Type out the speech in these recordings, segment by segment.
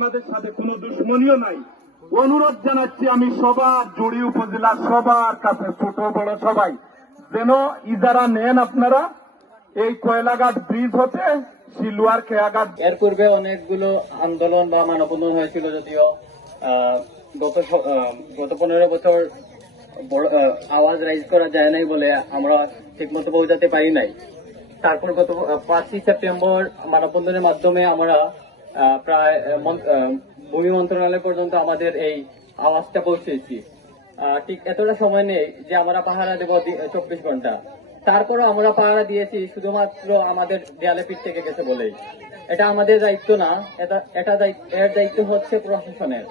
আমাদের সাথে কোনো দুশ্মনীও নাই। অনুরোধ জানাচ্ছি আমি সবার জড়ি উপজেলা সবার কাছে, ছোট বড় সবাই যেন ইজারা নেন আপনারা এই কয়লাঘাট ব্রিজ হতে শিলুয়ার খেয়াঘাট। এর পূর্বে অনেকগুলো আন্দোলন বা মানববন্ধন হয়েছিল, যদিও গত 15 বছর আওয়াজ রাইজ করা যায় নাই বলে আমরা ঠিকমতো পৌঁছাতে পারি নাই। তারপর গত 5ই সেপ্টেম্বর মানববন্ধনের মাধ্যমে আমরা প্রায় ভূমি মন্ত্রণালয় পর্যন্ত আমাদের এই আওয়াজটা পৌঁছেছি। ঠিক এতটা সময় নেই যে আমরা পাহারা দেব 24 ঘন্টা। তারপরও আমরা পাহারা দিয়েছি শুধুমাত্র আমাদের দেয়ালে পিঠ থেকে গেছে বলেই। এটা আমাদের দায়িত্ব না, এর দায়িত্ব হচ্ছে প্রশাসনের।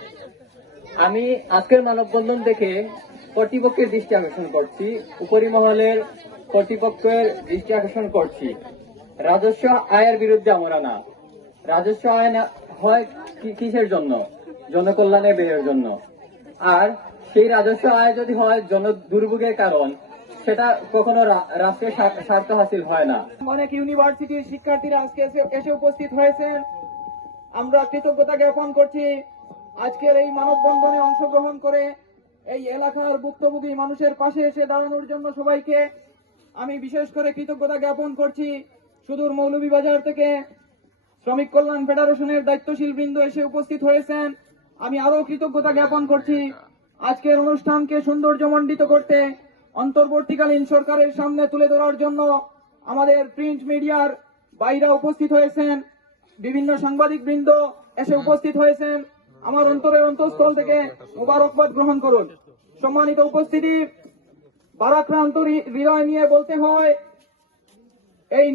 আমি আজকের মানববন্ধন দেখে কর্তৃপক্ষের দৃষ্টি আকর্ষণ করছি, উপরিমহলের কর্তৃপক্ষের দৃষ্টি আকর্ষণ করছি। রাজস্ব আয়ের বিরুদ্ধে আমরা না। রাজস্ব আয় হয় কিসের জন্য? জনকল্যাণের ব্যয়ের জন্য। আর সেই রাজস্ব আয় যদি হয় জন দুর্ভোগের কারণ, সেটা কখনো রাষ্ট্রের স্বার্থ হাসিল হয় না। অনেক ইউনিভার্সিটির শিক্ষার্থীরা আজকে এসে উপস্থিত হয়েছেন। আমরা কৃতজ্ঞতা জ্ঞাপন করছি আজকের এই মানববন্ধনে অংশগ্রহণ করে এই এলাকার ভুক্তভোগী মানুষের পাশে এসে দাঁড়ানোর জন্য সবাইকে আমি বিশেষ করে কৃতজ্ঞতা জ্ঞাপন করছি। সুদূর মৌলভীবাজার থেকে শ্রমিক কল্যাণ ফেডারেশনের দায়িত্বশীল বৃন্দ এসে উপস্থিত হয়েছেন। আমি আরো কৃতজ্ঞতা জ্ঞাপন করছি আজকের অনুষ্ঠানকে সৌন্দর্যমণ্ডিত করতে অন্তর্বর্তীকালীন সরকারের সামনে তুলে ধরার জন্য আমাদের প্রিন্ট মিডিয়ার বাইরা উপস্থিত হয়েছেন, বিভিন্ন সাংবাদিক বৃন্দ এসে উপস্থিত হয়েছেন। আমার অন্তরের অন্তঃস্থল থেকে মোবারকবাদ গ্রহণ করুন। সম্মানিত উপস্থিতি, ভারাক্রান্ত হৃদয় নিয়ে বলতে হয় এই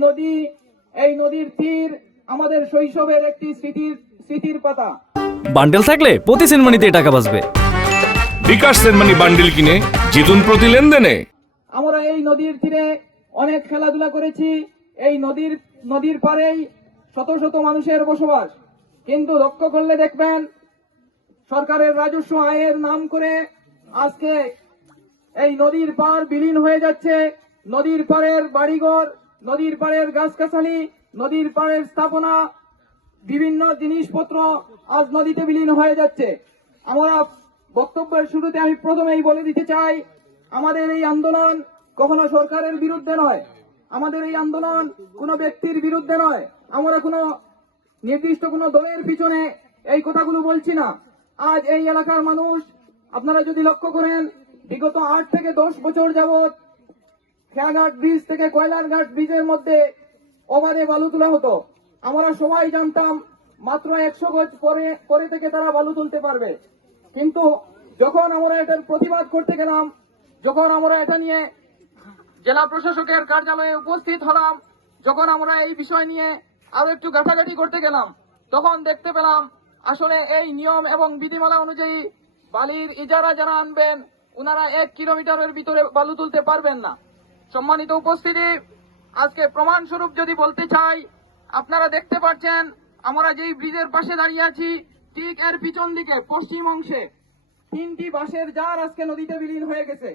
নদীর তীর আমাদের শৈশবের একটি স্মৃতির পাতা। বান্ডেল থাকলে প্রতি সেনমানিতে টাকা বাঁচবে। বিকাশ সেনমানি বান্ডেল কিনে জিতুন প্রতি লেনদেনে। আমরা এই নদীর তীরে অনেক খেলাধুলা করেছি। এই নদীর পাড়েই শত শত মানুষের বসবাস। কিন্তু লক্ষ্য করলে দেখবেন সরকারের রাজস্ব আয়ের নাম করে আজকে এই নদীর পাড় বিলীন হয়ে যাচ্ছে। নদীর পাড়ের বাড়িঘর, নদীর পাড়ের গাছগাছালি, নদীর পাড়ের স্থাপনা, বিভিন্ন জিনিসপত্র আজ নদীতে বিলীন হয়ে যাচ্ছে। আমরা বক্তব্যের শুরুতে আমি প্রথমেই বলে দিতে চাই, আমাদের এই আন্দোলন কখনো সরকারের বিরুদ্ধে নয়, আমাদের এই আন্দোলন কোনো ব্যক্তির বিরুদ্ধে নয়, আমরা কোনো নির্দিষ্ট কোনো দলের পিছনে এই কথাগুলো বলছি না। আজ এই এলাকার মানুষ, আপনারা যদি লক্ষ্য করেন, বিগত 8 থেকে 10 বছর যাবৎ খেয়াঘাট ব্রিজ থেকে কয়লার ঘাট ব্রিজের মধ্যে ওভারে বালু তোলা হতো। আমরা সবাই জানতাম মাত্র 100 গজ পরে থেকে তারা বালু তুলতে পারবে। কিন্তু যখন আমরা এটার প্রতিবাদ করতে গেলাম, যখন আমরা এটা নিয়ে জেলা প্রশাসকের কার্যালয়ে উপস্থিত হলাম, যখন আমরা এই বিষয় নিয়ে আরো একটু ঘাটাঘাটি করতে গেলাম, তখন দেখতে পেলাম আসলে এই নিয়ম এবং বিধিমালা অনুযায়ী বালির ইজারা যারা আনবেন ওনারা 1 কিলোমিটারের ভিতরে বালু তুলতে পারবেন না। সম্মানিত উপস্থিতি, আজকে প্রমাণ স্বরূপ যদি বলতে চাই, আপনারা দেখতে পাচ্ছেন আমরা যেই ব্রিজের পাশে দাঁড়িয়ে আছি, ঠিক এর পিছন দিকে পশ্চিম অংশে 3টি বাঁশের জার আজকে নদীতে বিলীন হয়ে গেছে।